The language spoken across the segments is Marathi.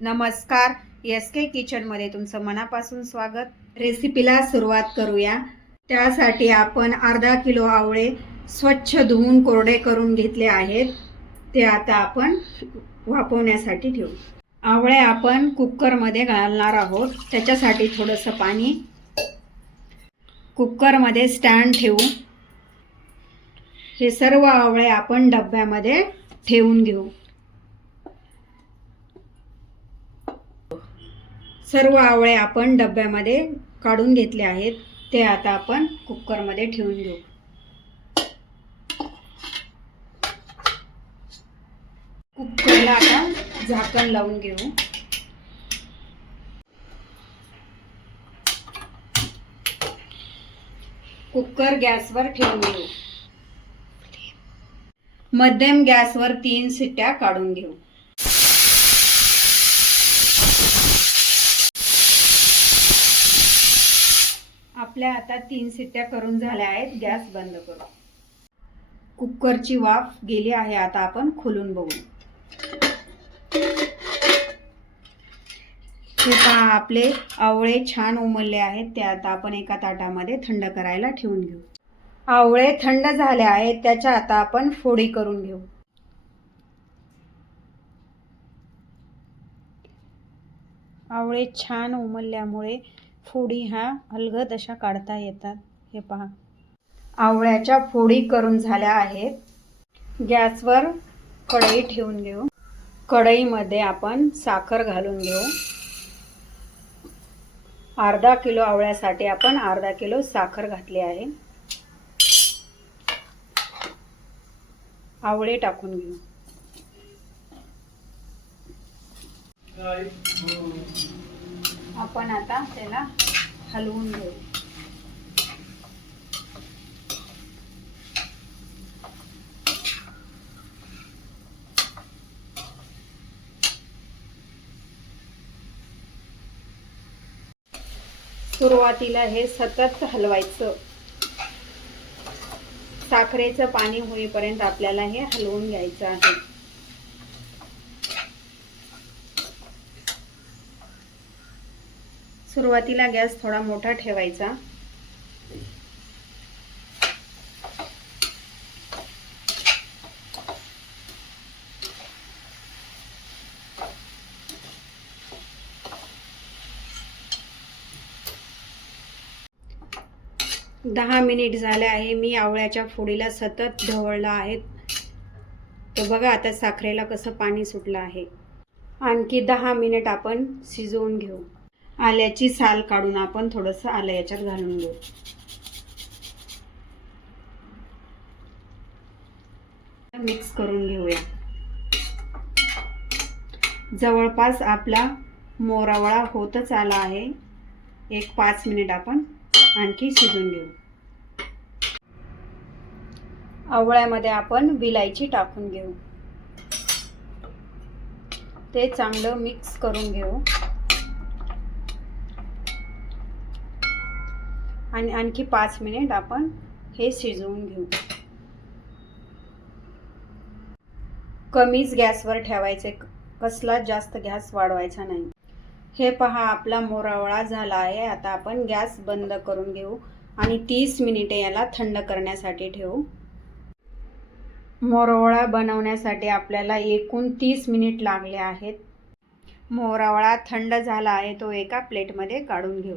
नमस्कार, SK किचनमध्ये तुमचं मनापासून स्वागत। रेसिपीला सुरुवात करूया। त्यासाठी आपण अर्धा किलो आवळे स्वच्छ धुवून कोरडे करून घेतले आहेत। ते आता आपण वाफवण्यासाठी ठेवू। आवळे आपण कुकरमध्ये घालणार आहोत। त्याच्यासाठी थोडंसं पाणी, कुकरमध्ये स्टँड ठेवू। हे सर्व आवळे आपण डब्यामध्ये ठेवून घेऊ। सर्व आवळे आपण डब्यामध्ये काढून घेतले आहेत। ते आता आपण कुकरमध्ये ठेवून घेऊ। कुकरला आता झाकण लावून घेऊ। कुकर गॅसवर ठेवून घेऊ। मध्यम गॅसवर 3 शिट्ट्या काढून घेऊ। आपल्या आता 3 शिट्ट्या करून झाल्या आहेत। गॅस बंद करू। कुकरची वाफ गेली आहे। आता आपण खोलून बघू। हे पहा, आपले आवळे छान उमलले आहेत। ते आता आपण एका ताटामध्ये थंड करायला ठेवून घेऊ। आवळे थंड झाले आहेत। त्याच्या आता आपण फोडी करून घेऊ। आवळे छान उमलल्यामुळे फोडी ह्या अलगद अशा काढता येतात। हे पहा, आवळ्याच्या फोडी करून झाल्या आहेत। गॅसवर कढई ठेवून घेऊ। कढईमध्ये आपण साखर घालून घेऊ। अर्धा किलो आवळ्यासाठी आपण अर्धा किलो साखर घातली आहे। आवळे टाकून घेऊ। आपण आता त्याला हलवून घेऊ। सुरुवातीला हे सतत हलवायचं। साखरेचं पाणी होईपर्यंत आपल्याला हे हलवून घ्यायचं आहे। सुरुवातीला गॅस थोडा मोठा ठेवायचा। दहा मिनिट झाले आहे। मी आवळ्याच्या फोडीला सतत ढवळला आहे। तर बघा आता साखरेला कसं पाणी सुटलं आहे। आणखी 10 मिनिट आपण शिजवून घेऊ। आल्याची साल काढून आपण थोडंसं आलं याच्यात घालून घेऊ। मिक्स करून घेऊया। जवळपास आपला मोरावळा होतच आला आहे। एक 5 मिनिट आपण आणखी शिजवून घेऊ। आवळ्यामध्ये आपण विलायची टाकून घेऊ। ते चांगलं मिक्स करून घेऊ आणि आणखी 5 मिनिट आपण हे शिजवून घेऊ। कमीच गॅसवर ठेवायचे, कसला जास्त गॅस वाढवायचा नाही। हे पहा, आपला मोरावळा झाला आहे। आता आपण गॅस बंद करून घेऊ आणि 30 मिनिटे याला थंड करण्यासाठी ठेवू। मोरावळा बनवण्यासाठी आपल्याला एकूण 30 मिनिट लागले आहेत। मोरावळा थंड झाला आहे, तो एका प्लेटमध्ये काढून घेऊ।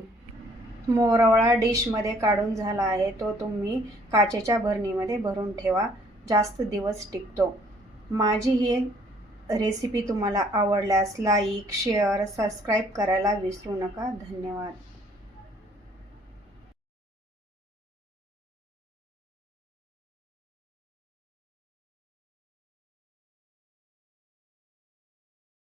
मोरावळा डिशमध्ये काढून झाला आहे, तो तुम्ही काचेच्या भरणीमध्ये भरून ठेवा, जास्त दिवस टिकतो। माझी ही रेसिपी तुम्हाला आवडल्यास लाईक, शेअर, सबस्क्राईब करायला विसरू नका। धन्यवाद।